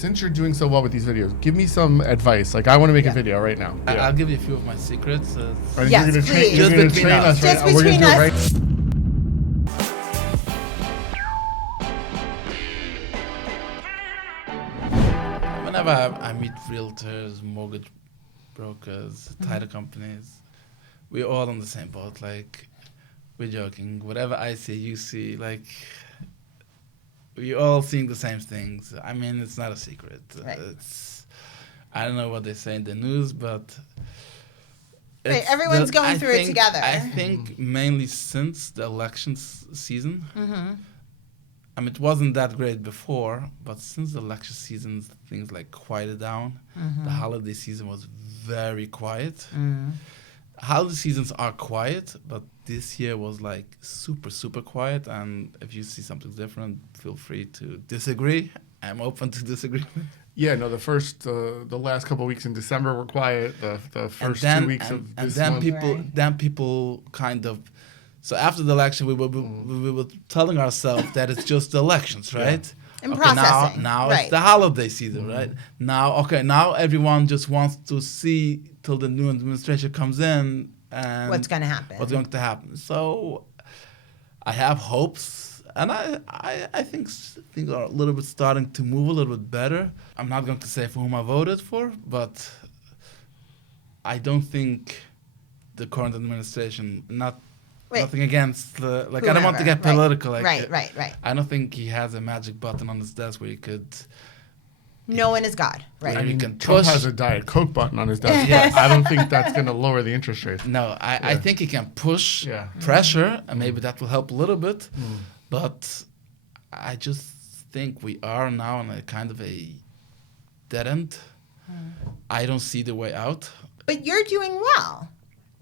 since you're doing so well with these videos, give me some advice. Like, I want to make a video right now. I'll give you a few of my secrets. You're Yes, going to please. you're gonna train us, right? Just We're gonna between do it us. right. Whenever I meet realtors, mortgage brokers, title companies, we're all on the same boat. Like, we're joking. Whatever I see, you see. Like, we're all seeing the same things. I mean, it's not a secret. Right. I don't know what they say in the news, but Right, everyone's going through it together. I think mainly since the election season. I mean, it wasn't that great before, but since the election season, things like quieted down. The holiday season was very quiet. Holiday seasons are quiet, but this year was like super, super quiet. And if you see something different, feel free to disagree. I'm open to disagree. Yeah, no, the last couple of weeks in December were quiet. The first 2 weeks of this month. Then people kind of. So after the election, we were telling ourselves that it's just the elections, right? And okay, processing. now right. it's the holiday season, right? Now everyone just wants to see till the new administration comes in and What's going to happen? What's going to happen? So I have hopes, and I think things are a little bit starting to move a little bit better. I'm not going to say for whom I voted for, but I don't think the current administration, nothing against I don't want to get political. Right. I don't think he has a magic button on his desk where he could. No one is God, right? I mean, Trump has a Diet Coke button on his desk. But I don't think that's going to lower the interest rate. No, I think he can push pressure, and maybe that will help a little bit. But I just think we are now on a kind of a dead end. I don't see the way out. But you're doing well.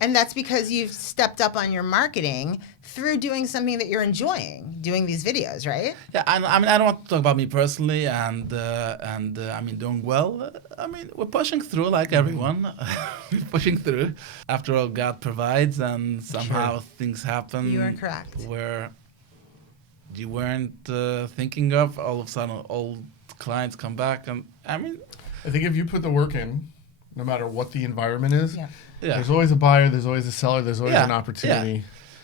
And that's because you've stepped up on your marketing through doing something that you're enjoying, doing these videos, right? Yeah, I mean, I don't want to talk about me personally, and I mean, doing well. I mean, we're pushing through like everyone. We're pushing through. After all, God provides, and somehow things happen. You are correct. Where you weren't thinking of, all of a sudden, old clients come back, and I mean, I think if you put the work in, no matter what the environment is. Yeah. There's always a buyer, there's always a seller, there's always an opportunity. Yeah.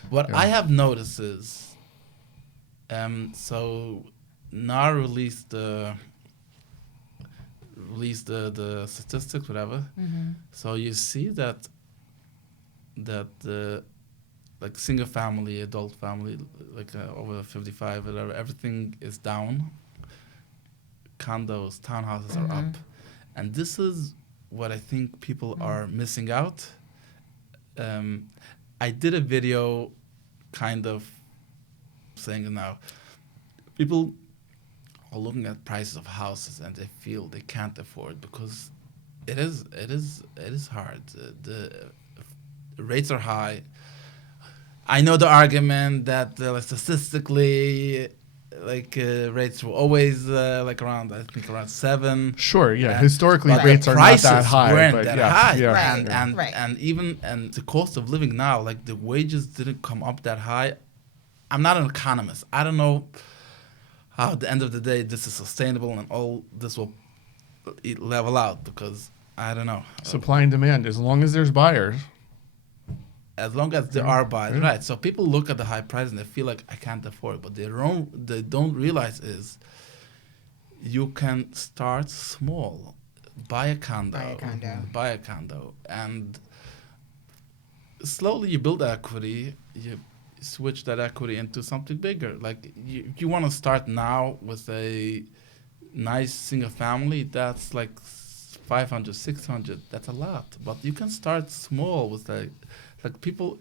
What I have noticed is, so NAR released the statistics, whatever. So you see that like single family, adult family, like over 55, whatever, everything is down. Condos, townhouses are up, and this is what I think people are missing out. I did a video kind of saying now, people are looking at prices of houses and they feel they can't afford because it is hard. The rates are high. I know the argument that statistically rates were always around 7. Sure, yeah. Historically, rates are not that high. Weren't but that high. And the cost of living now, like the wages didn't come up that high. I'm not an economist. I don't know how at the end of the day this is sustainable and all this will level out because I don't know. Supply and demand. As long as there's buyers. As long as there are buyers, right? So people look at the high price and they feel like I can't afford it, but they don't realize is you can start small, buy a condo, and slowly you build equity. You switch that equity into something bigger. Like you want to start now with a nice single family that's like 500, 600. That's a lot, but you can start small with like people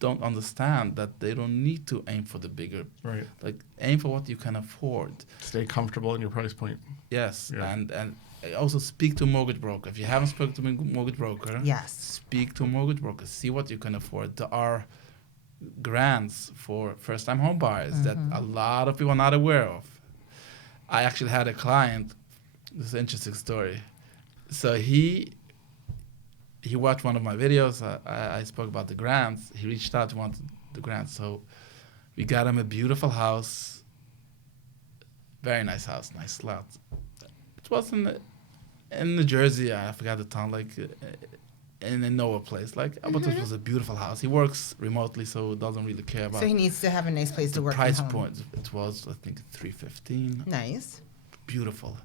don't understand that they don't need to aim for the bigger. Right. Like aim for what you can afford. Stay comfortable in your price point. Yes. Yeah. And also speak to a mortgage broker. If you haven't spoken to a mortgage broker, speak to a mortgage broker. See what you can afford. There are grants for first-time home buyers that a lot of people are not aware of. I actually had a client. This is an interesting story. So he watched one of my videos. I spoke about the grants. He reached out to want the grants. So we got him a beautiful house. Very nice house, nice lot. It was in New Jersey. I forgot the town, like in a nowhere place. Like, but it was a beautiful house. He works remotely, so doesn't really care about. So he needs to have a nice place to work. Price point. It was, I think, $315. Nice. Beautiful.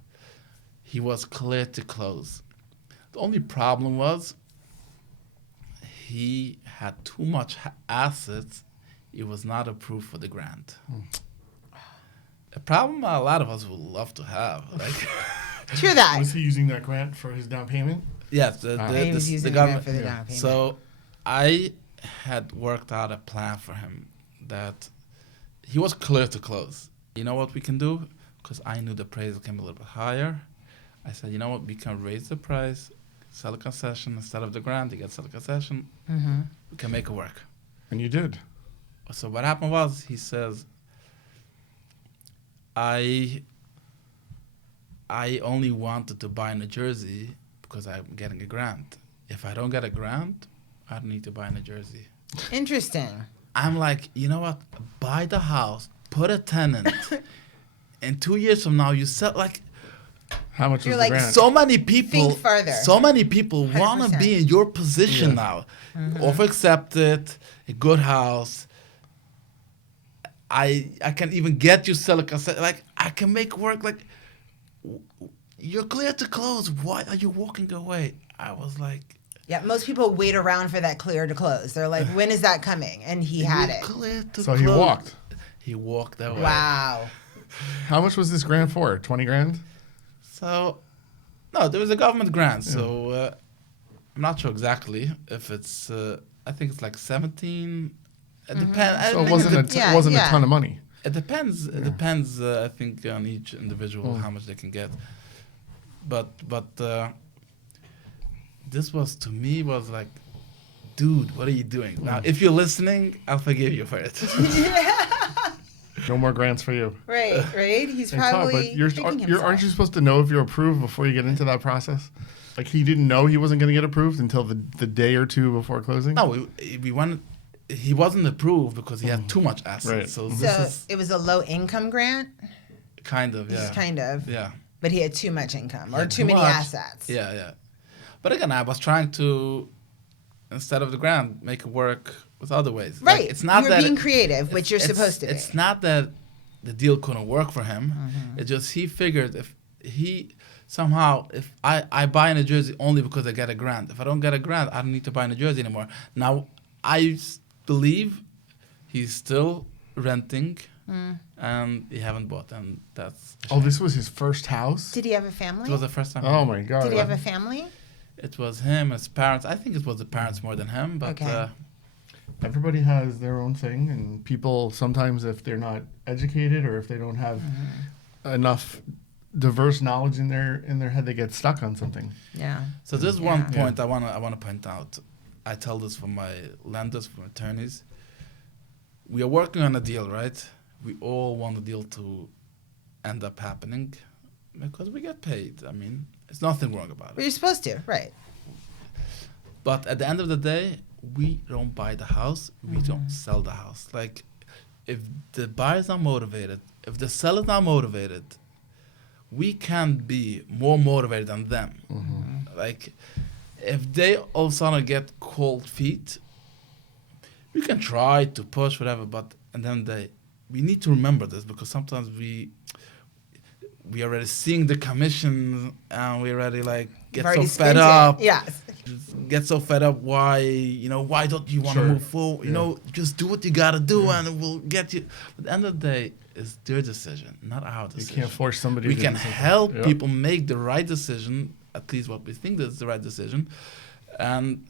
He was clear to close. The only problem was he had too much assets. It was not approved for the grant. A problem a lot of us would love to have. Like, True that. Was he using that grant for his down payment? Yes, He was using the grant for the down payment. So I had worked out a plan for him that he was clear to close. You know what we can do? Because I knew the appraisal came a little bit higher. I said, you know what? We can raise the price, sell a concession instead of the grant. You get sell a concession. We can make it work. And you did. So what happened was, he says, I only wanted to buy New Jersey because I'm getting a grant. If I don't get a grant, I don't need to buy New Jersey. Interesting. I'm like, you know what? Buy the house, put a tenant, and 2 years from now you sell. Like, how much was like, the grant? so many people. Think further. So many people want to 100%. be in your position now. Offer accepted, a good house. I can even get you sell a cassette. Like, I can make work. Like, you're clear to close. Why are you walking away? I was like, Yeah, most people wait around for that clear to close. They're like, when is that coming? And he had it. Clear to So close. he walked. He walked away. Wow. How much was this grant for? 20 grand? So, no, there was a government grant. So, I'm not sure exactly if it's, I think it's like 17. It depends. So it wasn't a ton of money. It depends. It depends, I think, on each individual, how much they can get. But this was, to me, was like, dude, what are you doing? Now, if you're listening, I'll forgive you for it. No more grants for you. Right. He's probably But aren't you supposed to know if you're approved before you get into that process? Like, he didn't know he wasn't going to get approved until the day or two before closing? No, we wanted. He wasn't approved because he had too much assets. Right. So it was a low income grant? Kind of, yeah. Kind of. Yeah. But he had too much income or too many assets. Yeah. But again, I was trying to, instead of the grant, make it work with other ways. Right. Like, it's not You're that being creative, which you're supposed to be. It's not that the deal couldn't work for him. It's just he figured if I buy New Jersey only because I get a grant. If I don't get a grant, I don't need to buy New Jersey anymore. Now, I believe he's still renting and he haven't bought, and that's a shame. Oh, this was his first house? Did he have a family? It was the first time. Oh, my God. Did he have a family? It was him, his parents. I think it was the parents more than him, but Okay. Everybody has their own thing, and people sometimes, if they're not educated or if they don't have enough diverse knowledge in their head, they get stuck on something. Yeah. so there's one point I wanna point out. I tell this for my lenders, for attorneys. We are working on a deal, right? We all want the deal to end up happening because we get paid. I mean, there's nothing wrong about But it. you're supposed to, right? But at the end of the day, we don't buy the house. We don't sell the house. Like, if the buyer's not motivated, if the seller's not motivated, we can be more motivated than them. Like, if they all of a sudden get cold feet, we can try to push whatever, but and then we need to remember this, because sometimes we already seeing the commission and we already like get so fed up. Yes. Get so fed up. Why don't you want to move forward? You know, just do what you gotta do and we'll get you. At the end of the day, it's their decision, not our decision. You can't force somebody We to can do something. help people make the right decision, at least what we think is the right decision. And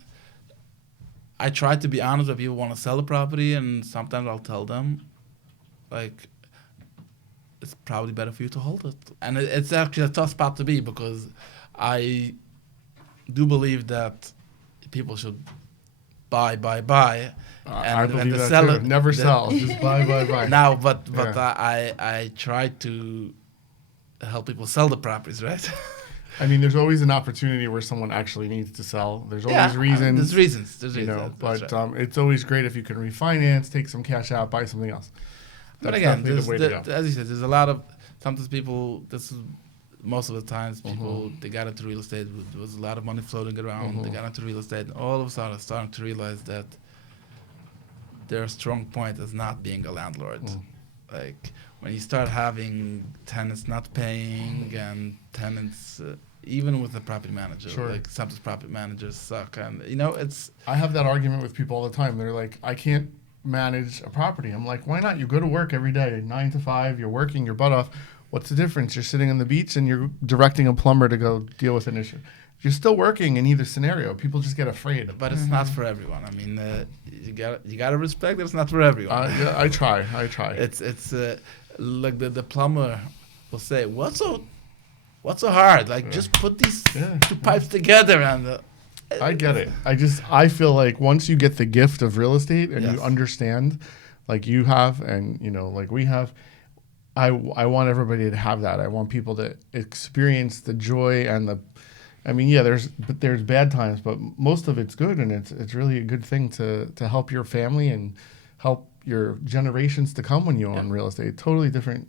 I try to be honest when people want to sell the property, and sometimes I'll tell them, like, it's probably better for you to hold it. And it's actually a tough spot to be, because I do believe that people should buy. I believe that too. Never sell. Just buy. Now, but I try to help people sell the properties, right? I mean, there's always an opportunity where someone actually needs to sell. There's always reasons. There's reasons. You know, but right. it's always great if you can refinance, take some cash out, buy something else. But That's again, definitely the way to go. as you said, there's a lot of, sometimes people, this is most of the times people they got into real estate. There was a lot of money floating around. They got into real estate, and all of a sudden, starting to realize that their strong point is not being a landlord. Like when you start having tenants not paying and tenants. Even with the property manager, like sometimes property managers suck, and it's. I have that argument with people all the time. They're like, I can't manage a property. I'm like, why not? You go to work every day, 9 to 5. You're working your butt off. What's the difference? You're sitting on the beach and you're directing a plumber to go deal with an issue. You're still working in either scenario. People just get afraid. But it's not for everyone. I mean, you gotta respect that it's not for everyone. Yeah, I try. It's like the plumber will say, "What's so hard? Like just put these two pipes together and." I get it. I feel like once you get the gift of real estate and you understand, like you have, and like we have, I want everybody to have that. I want people to experience the joy and the. I mean, there's bad times, but most of it's good, and it's really a good thing to help your family and help your generations to come when you own real estate. Totally different,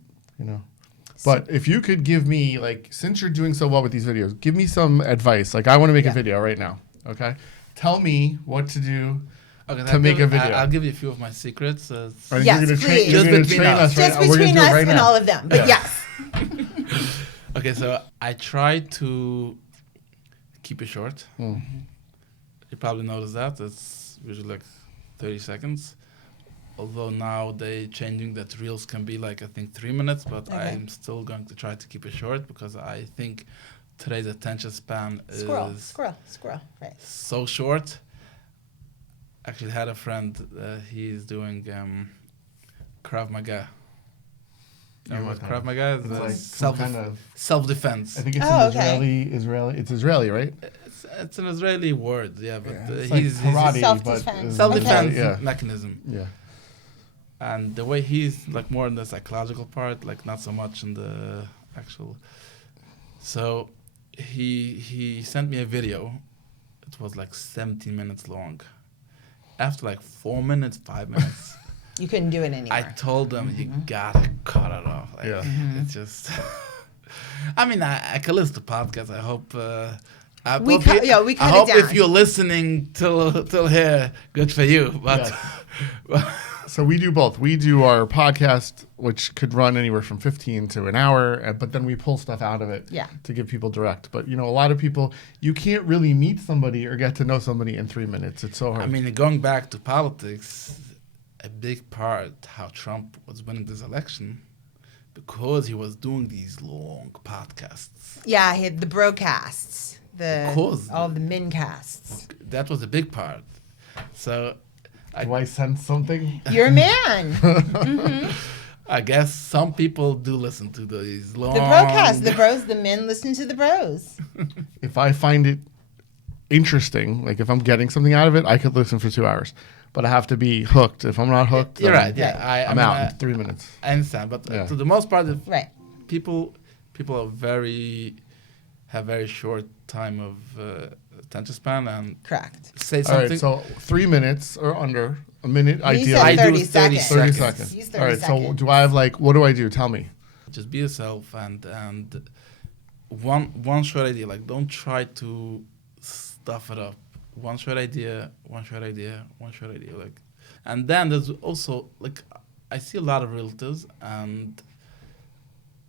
But if you could give me, like, since you're doing so well with these videos, give me some advice. Like, I want to make a video right now, okay? Tell me what to do to make a video. I'll give you a few of my secrets. Yes, please. Just between us. Just between us and all of them, but yes. Okay, so I try to keep it short. You probably noticed that. It's usually like 30 seconds. Although now they changing that reels can be like, I think 3 minutes, but I'm still going to try to keep it short because I think today's attention span is squirrel, right? So short. Actually had a friend, he's doing Krav Maga. You know what Krav Maga is? Like self-defense. I think it's It's Israeli, right? It's an Israeli word, but he's karate, self-defense mechanism. Yeah. And the way he's like more in the psychological part, like not so much in the actual. So he sent me a video. It was like 17 minutes long. After like 4 minutes, 5 minutes. You couldn't do it anymore. I told them, you gotta cut it off. Like, it's just. I mean, I can listen to podcasts. I hope. We cut it down. If you're listening till here, good for you. But. So we do both. We do our podcast, which could run anywhere from 15 to an hour, but then we pull stuff out of it to give people direct. But, a lot of people, you can't really meet somebody or get to know somebody in 3 minutes. It's so hard. I mean, going back to politics, a big part how Trump was winning this election because he was doing these long podcasts. Yeah, he had the BROcasts, all the mincasts. That was a big part. So... Do I sense something? You're a man. I guess some people do listen to these long... The BROcasts, the men listen to the bros. If I find it interesting, like if I'm getting something out of it, I could listen for 2 hours. But I have to be hooked. If I'm not hooked, you're right. Yeah, I'm out in 3 minutes. I understand, but to the most part, people have very short time of attention span and correct. Say something. All right, so 3 minutes or under a minute. He ideally. said 30 seconds. 30 seconds. He's 30 All right, seconds. so do I have what do I do? Tell me. Just be yourself and one short idea. Like don't try to stuff it up. One short idea. Like, and then there's also like I see a lot of realtors and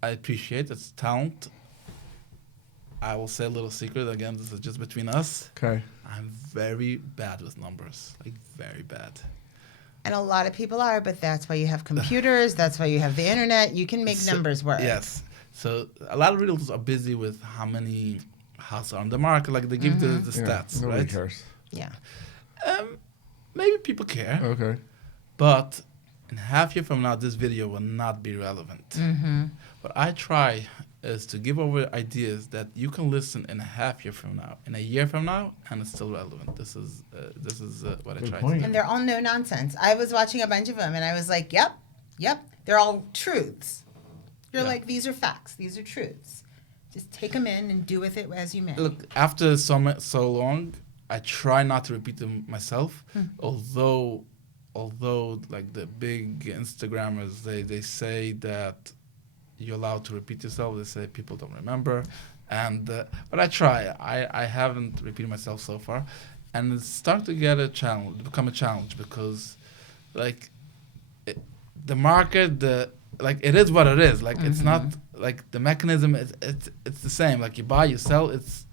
I appreciate its talent. I will say a little secret. Again, this is just between us. Okay. I'm very bad with numbers. Like, very bad. And a lot of people are, but that's why you have computers. That's why you have the internet. You can make numbers work. Yes. So a lot of realtors are busy with how many houses are on the market. Like, they give the stats, nobody right? cares. Yeah. Maybe people care. Okay. But in half year from now, this video will not be relevant. Mm-hmm. What I try is to give over ideas that you can listen in a half year from now, in a year from now, and it's still relevant. This is what I try to do. And they're all no nonsense. I was watching a bunch of them, and I was like, yep, they're all truths. You're like, these are facts. These are truths. Just take them in and do with it as you may. Look, after so long, I try not to repeat them myself, although like the big Instagrammers, they say that you're allowed to repeat yourself. They say people don't remember, and but I try. I haven't repeated myself so far, and it's starting to get become a challenge because, like, the market, it is what it is. Like it's not like the mechanism. It's the same. Like you buy, you sell. It's.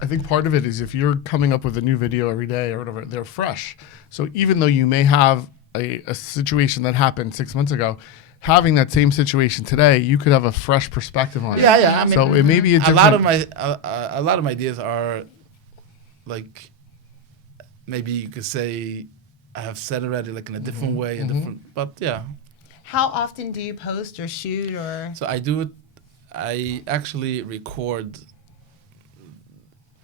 I think part of it is if you're coming up with a new video every day or whatever, they're fresh. So even though you may have a situation that happened 6 months ago, having that same situation today, you could have a fresh perspective on it. Yeah. I mean, so it may be a lot of my ideas are like, maybe you could say I have said already, like in a different way, but yeah. How often do you post or shoot or? So I do it. I actually record.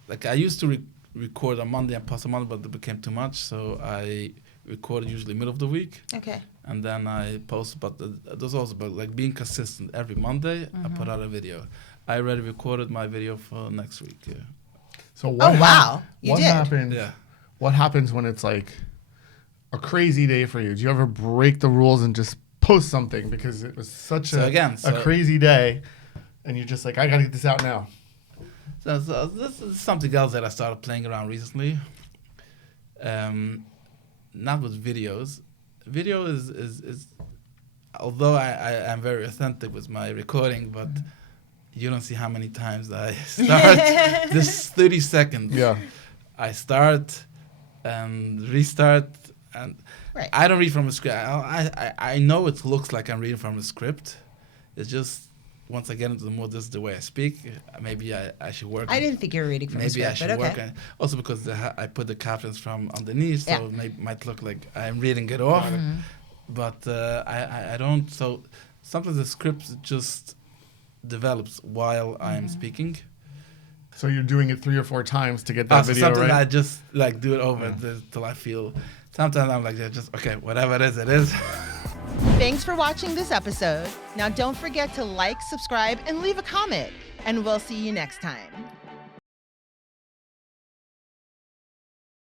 Like I used to record on Monday and post on Monday, but it became too much. So I record usually middle of the week. Okay. And then I post. But there's also about like being consistent. Every Monday I put out a video. I already recorded my video for next week. Yeah. So what? Wow! What happens? Yeah. What happens when it's like a crazy day for you? Do you ever break the rules and just post something because it was such a crazy day, and you're just like, I gotta get this out now? So this is something else that I started playing around recently. Not with videos. Video is although I am very authentic with my recording, but you don't see how many times I start this 30 seconds. Yeah. I start and restart, and I don't read from a script. I know it looks like I'm reading from a script. It's just once I get into the mood, this is the way I speak. Maybe I should work. I didn't think you were reading from a script. Maybe I should work. Also because I put the captions from underneath, so it might look like I'm reading it off. But I don't. So sometimes the script just develops while I'm speaking. So you're doing it 3 or 4 times to get that video sometimes right? I just like do it over till I feel. Sometimes I'm like, just okay, whatever it is, it is. Thanks for watching this episode. Now don't forget to like, subscribe, and leave a comment. And we'll see you next time.